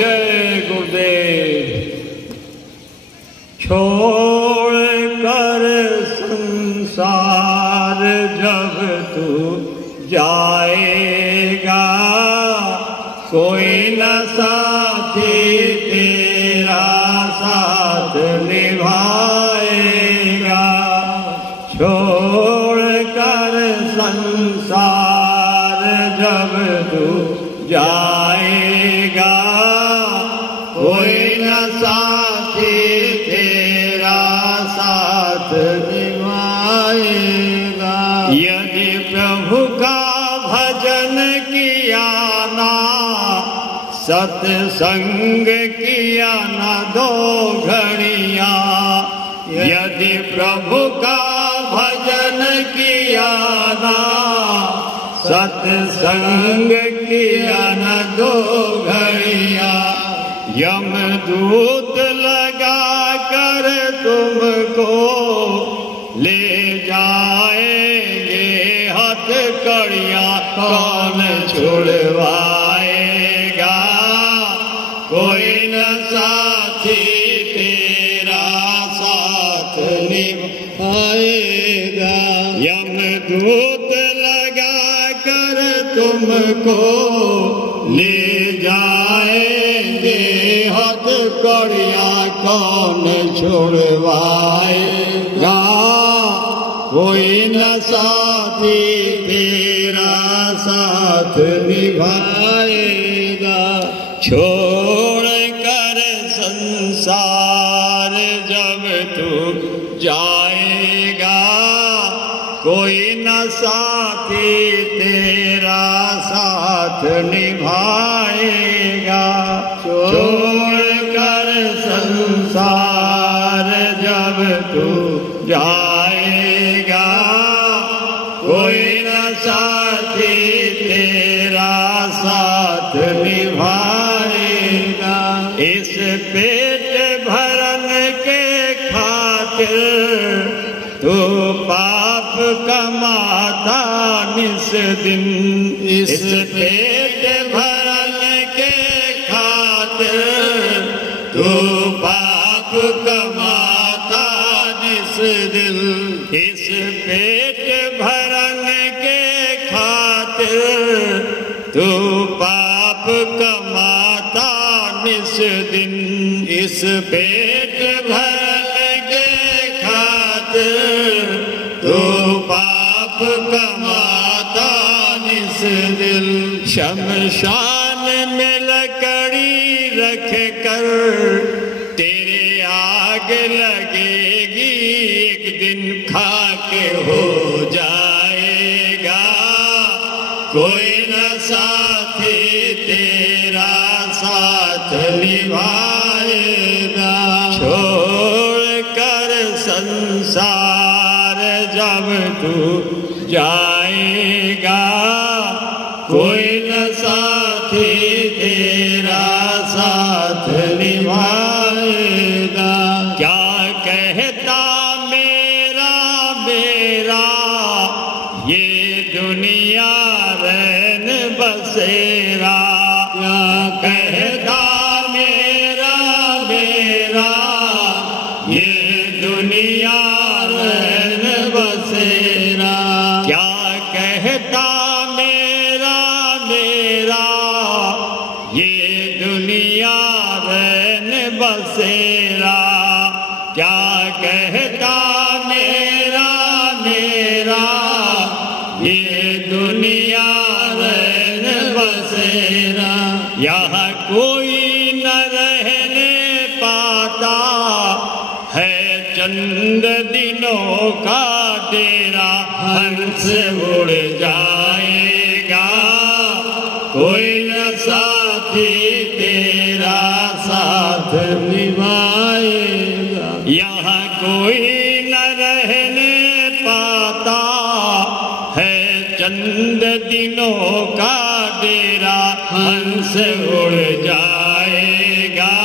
जय गुरुदेव। छोड़ कर संसार जब तू जाएगा, कोई न साथी तेरा साथ निभाएगा। छोड़ कर संसार जब तू जाएगा, कोई न साथी तेरा साथ निभाएगा। यदि प्रभु का भजन किया ना, सत्संग किया ना 2 घड़ियाँ, यदि प्रभु का भजन किया ना, सत्संग किया ना 2 घड़ियाँ, यमदूत लगा कर तुमको ले जाएंगे हथकड़ियाँ। कौन छुड़वाएगा, कोई न साथी तेरा साथ निभाएगा। यमदूत लगा कर तुमको ले जाएंगे हथकड़ियाँ। कौन छुड़वाएगा, कोई न साथी तेरा साथ निभाएगा। छोड़ कर संसार जब तू जाएगा, कोई न साथी तेरा साथ निभाएगा। छोड़ कर संसार जब तू जाएगा, कोई न साथी तेरा साथ निभाएगा। इस पेट भरन के खातिर तू पाप कमाता निस दिन। इस पेट भरन के खातिर तू पाप कमाता निस दिन। इस पेट भरन के खातिर तू पाप कमाता निस दिन। इस पेट भरन के खातिर तू पाप कमाता निस दिन। शमशान में लकड़ी रख कर तेरे आग लगेगी, एक दिन खाक हो जाएगा। कोई न साथी तेरा साथ निभाएगा। छोड़ कर संसार जब तू जाएगा, कोई न साथी तेरा साथ निभाएगा। क्या कहता मेरा मेरा ये दुनिया रैन बसेरा। क्या कहता मेरा मेरा ये दुनिया रैन बसेरा। क्या कहता मेरा मेरा ये दुनिया रैन बसेरा। क्या कहता मेरा मेरा ये दुनिया रैन बसेरा। यहाँ कोई न रहने पाता है चंद दिनों का डेरा। हंस उड़ जाएगा, कोई न साथी तेरा साथ निभाएगा। यहाँ कोई न रहने पाता है चंद दिनों का डेरा। हंस उड़ जाएगा,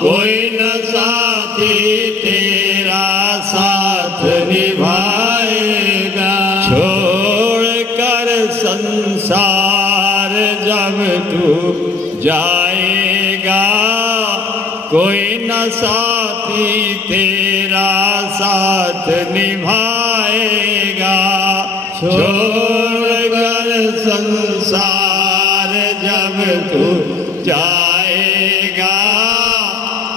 कोई न साथी तेरा साथ निभाएगा। छोड़ कर संसार जब तू जाए कोई न साथी तेरा साथ निभाएगा। छोड़कर संसार जब तू जाएगा,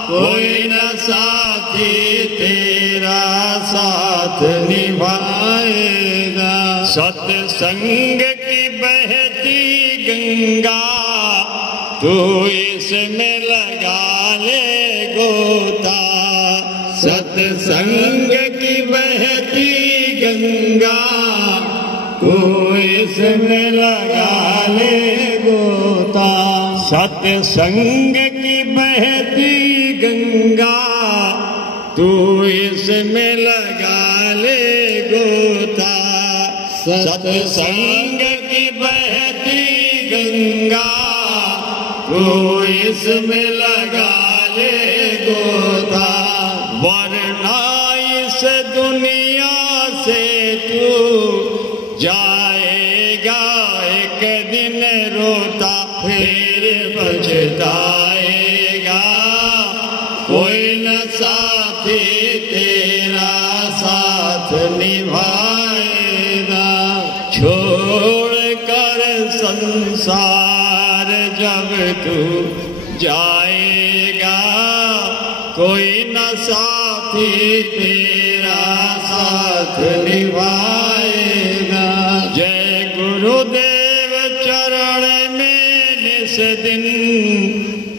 कोई न साथी तेरा साथ निभाएगा। सत्संग की बहती गंगा तू इसमें लगा ले गोता। सत्संग की बहती गंगा तू इसमें लगा ले गोता। सत्संग की बहती गंगा तू इसमें लगा ले गोता। सत्संग की बहती गंगा तू इसमें लगा ले गोता। वरना इस दुनिया से तू जाएगा एक दिन रोता, फिर पछताएगा। कोई न साथी तेरा साथ निभाएगा। छोड़ कर संसार जब तू जाएगा, कोई न साथी तेरा साथ निभाएगा। जय गुरुदेव चरण में निस दिन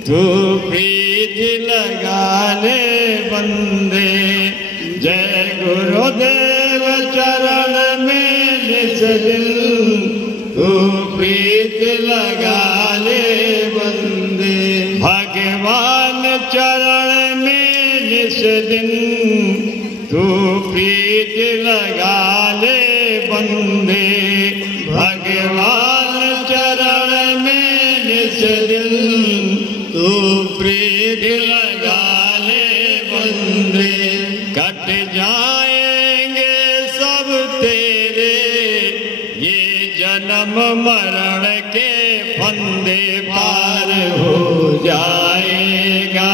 तू प्रीति लगा ले बंदे। जय गुरुदेव चरण में निस दिन तू प्रीति लगा ले बंदे। भगवान चरण में निस दिन तू प्रीति लगा ले बंदे। भगवान चरण में निस दिन तू प्रीति लगा ले बंदे। कट जाएंगे सब तेरे ये जन्म मरण के फंदे, पार हो जाएगा।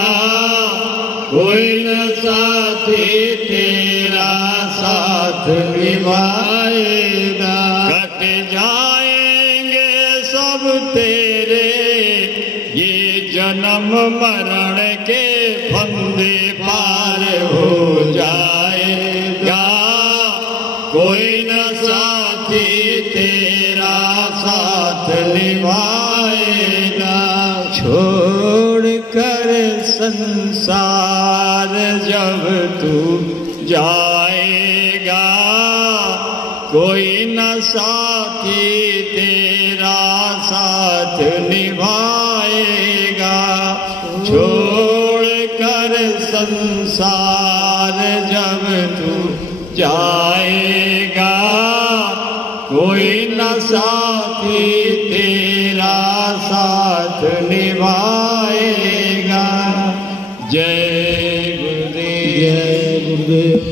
कोई न साथी तेरा साथ निभाएगा। कट जाएंगे सब तेरे ये जन्म मरण के फंदे, पार हो जाएगा। कोई न साथी तेरा साथ निभाएगा। छोड़ कर संसार जब तू जाएगा, कोई न साथी तेरा साथ निभाएगा। छोड़ कर संसार जब तू जाएगा, कोई न साथी तेरा साथ निभाएगा। जय गुरुदेव। जय गुरुदेव।